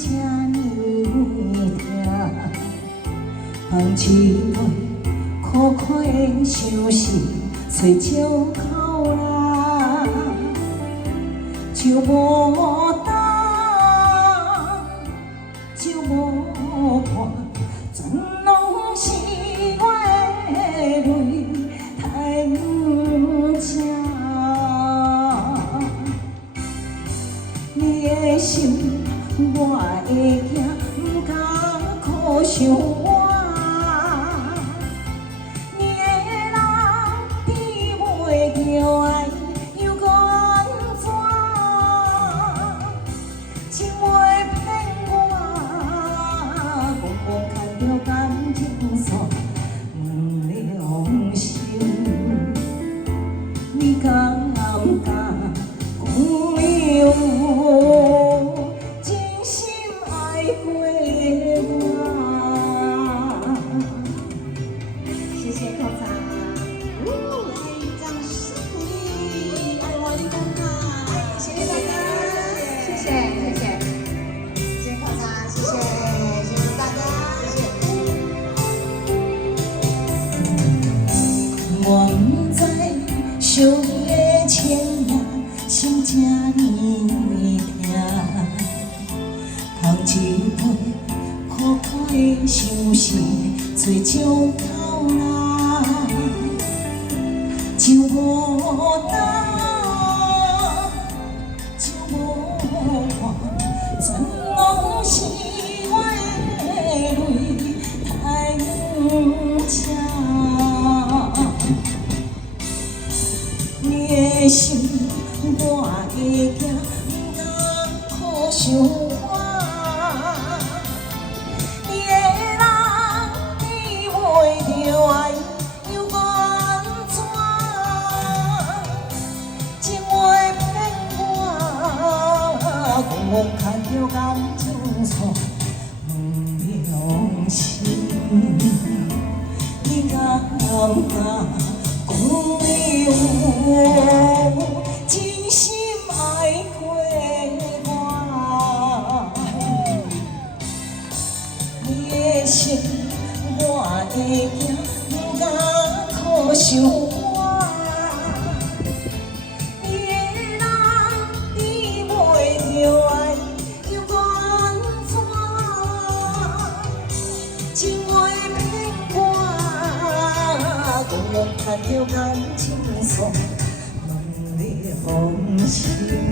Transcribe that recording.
这呢痛，放一杯苦苦的相思，吹少口啦，就无担，就无伴，全拢是我的泪太正。你的心，我会惊，不敢靠想我。你的人比袂着爱，又搁安怎？情话骗我，憨憨牵着感情线，不良心。你敢不敢讲有真心爱过我？谢谢口罩，来一张视频，爱我的公开，谢谢大家，谢谢谢谢，谢谢口罩，谢谢谢谢大家，谢谢。我不知想你的牵引，心这呢痛，放一杯苦苦的相思，吹少口啦，就无担，就无伴，全拢是我的泪太正。你的心，我会惊，不敢靠想我。你的人比袂着爱，又搁安怎？情话骗我，憨憨牵着感情线，不良心。你敢不敢讲有真心爱过我？你的心，我会惊，不敢靠想我。你的人比袂着爱，又搁安怎？情话骗我，憨憨牵着感情线，不良心。